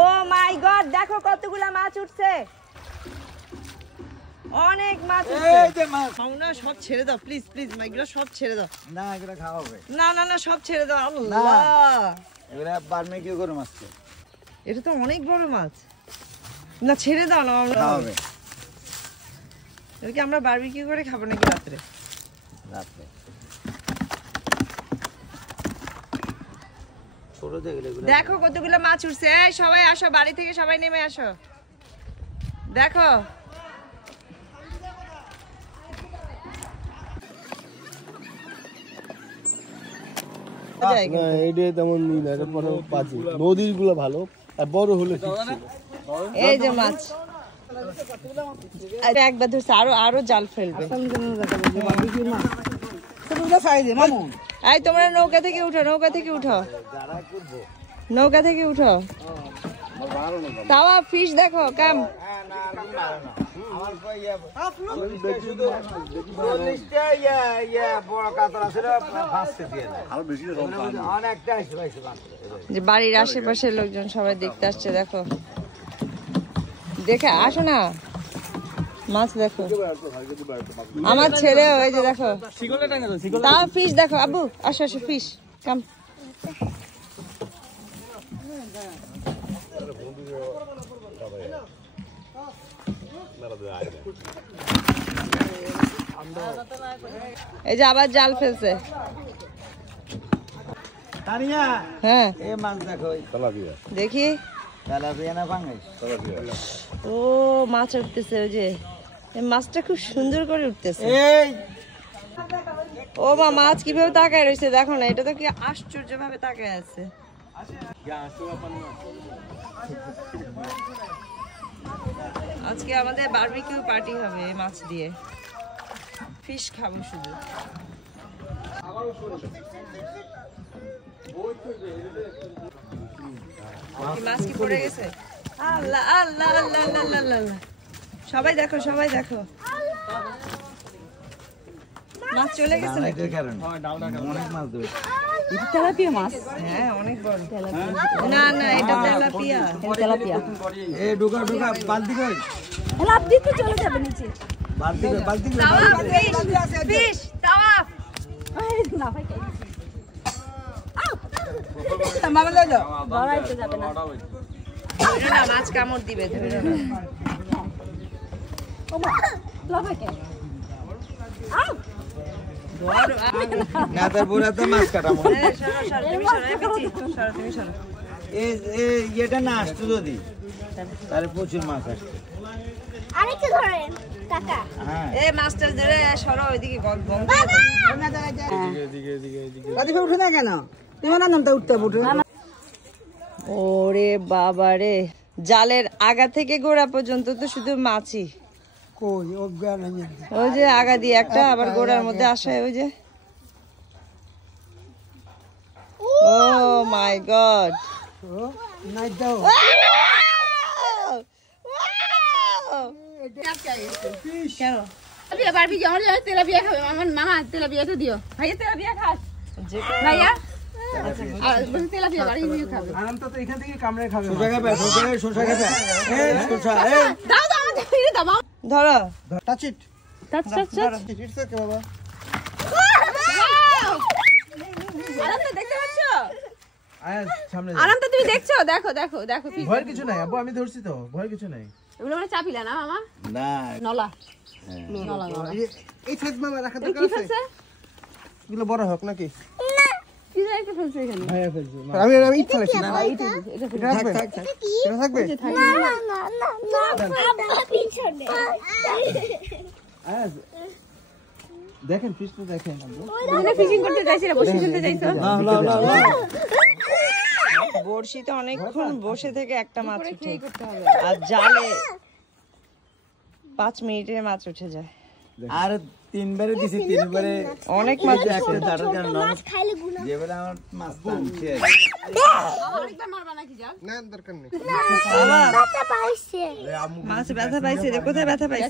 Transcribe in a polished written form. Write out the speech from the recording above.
ও মাই god, দেখো কতগুলা মাছ উঠছে, অনেক মাছ উঠছে। এই যে মাছ মামুনা সব ছেড়ে দাও প্লিজ প্লিজ, এগুলো সব ছেড়ে দাও। না এগুলা খাওয়া হবে না না না সব ছেড়ে দাও। আল্লাহ, এগুলা বারবিকিউ করে মাছ এটা তো অনেক বড় মাছ। না ছেড়ে দাও না মামুনা, খাওয়া হবে এটা কি আমরা বারবিকিউ করে খাবো নাকি রাত্রে? রাতে ছোট দেখলে দেখো কতগুলো মাছ উঠছে। এই সবাই আসো, বাড়ি থেকে সবাই নেমে আসো। দেখো নদীর গুলো ভালো আর বড় হলে এই যে মাছ একবার ধরছে, আরো জাল ফেলবে। এই তোমরা নৌকা থেকে উঠো, নৌকা থেকে উঠো, নৌকা থেকে উঠো। তাওয়া ফিশ দেখো কাম। যে বাড়ির আশেপাশের লোকজন সবাই দেখতে আসছে, দেখো দেখে আসো না মাছ দেখো। আমার ছেলে ওই যে দেখো তাও ফিশ দেখো। আব্বু আসো আসো, ফিশ কাম। এই যে আবার জাল ফেলছে। তানিয়া হ্যাঁ এই মাছ দেখো, দেখি। তেলাপিয়া না পাঙ্গাস? ও মাছ উঠতেছে, ওই যে এই মাছটা খুব সুন্দর করে উঠতেছে। এই ও মা, মাছ কিভাবে তাকায় রয়েছে দেখো না, এটা তো কি আশ্চর্য ভাবে তাকায় আছে। আজকে আমাদের বারবিকিউ পার্টি হবে এই মাছ দিয়ে, ফিশ খাবো শুধু। মাছ কি পড়ে গেছে? আল্লাহ আল্লাহ আল্লাহ আল্লাহ আল্লাহ, সবাই দেখো সবাই দেখো, মাছ চলে গেছে নাকি? অনেক মাছ ধরে এটা তেলাপিয়া মাছ। হ্যাঁ অনেক বড়। না না এটা তেলাপিয়া। তেলাপিয়া এ ঢুকা ঢুকা বালতি কই, লাভ দিতে চলে যাবে নিচে। বালতি কই, বালতি কই, তাওয়া ফিশ তাওয়া। না ভাই খাই মামা লও যাও, ধরাইতে যাবে না। ধরে না, মাছ কামড় দিবে, ধরে না। ও মা লাভ খাই ধরো। না তার পুরা তো মাছ কাটামো। এই সরো সরো, তুমি সরো, এই পিচ্চি, সরো তুমি সরো। এই এটা না আসতো যদি তাহলে প্রচুর মাছ আসতো। আরেকটু ধরেন কাকা। হ্যাঁ এই মাছটা ধরে সরো, ওইদিকে গন্ধ। উঠে না কেন? তোমার নামটা উঠতে উঠে। ওরে বাবা রে, জালের আগা থেকে গোড়া পর্যন্ত তো শুধু মাছই। কই অজ্ঞান আমি ওই যে আগা দিয়ে একটা, আবার গোড়ার মধ্যে আসে ওই যে। ও মাই গড, নাই দাও। কেন তেলাপিয়া বারবি আমার তেলাপিয়া খাবে। আমার মামা তেলাপিয়াটা দিও। ভাইয়া তেলাপিয়া খাস? ভাইয়া তেলাপিয়া বারবি খাবে। আনন্দ তো এখান থেকে কামড়ে খাবে। শসা খাবে, শসা খাবে। এই শসা এই দাও দাও আমাকে ফিরে দাও। ধরো। Touch it. Touch touch touch. It's okay বাবা। আনন্দ দেখতে পাচ্ছো? আয় সামনে আনন্দ তুমি দেখছো? দেখো দেখো দেখো। ভয়ের কিছু নাই আব্বু, আমি ধরছি তো, ভয়ের কিছু নাই। এগুলো মানে চাপিলা না মামা? না নলা নলা নলা। এই সাইজ মামা রাখা কি দরকার আছে। ফেলছে? এগুলো বড় হোক নাকি? কি জানি একটা ফেলছে এখানে। ভাইয়া ফেলছি। আমি ইট ফেলেছি না। এটা থাকবে। এটা থাকবে। না না না না না আব্বা পিছনে। আয় দেখেন ফিশটা দেখেন আব্বু। ওখানে ফিশিং করতে যাইছি না, বসে খেলতে যাইছো? বড়শিতে অনেকক্ষণ বসে থেকে একটা মাছ উঠে, আর জালে 5 মিনিটে মাছ উঠে যায়। আর তিনবারে দিছি, তিনবারে অনেক মাছ একটা দাঁড়ার কারণ মাছ খাইলে গুনা। যেবেলা আমার মাছ টানছে আরেকবার মারবা নাকি যাও? না দরকার নেই। ব্যথা পাইছে। মাছ ব্যথা পাইছে, কোথায় ব্যথা পাইছে?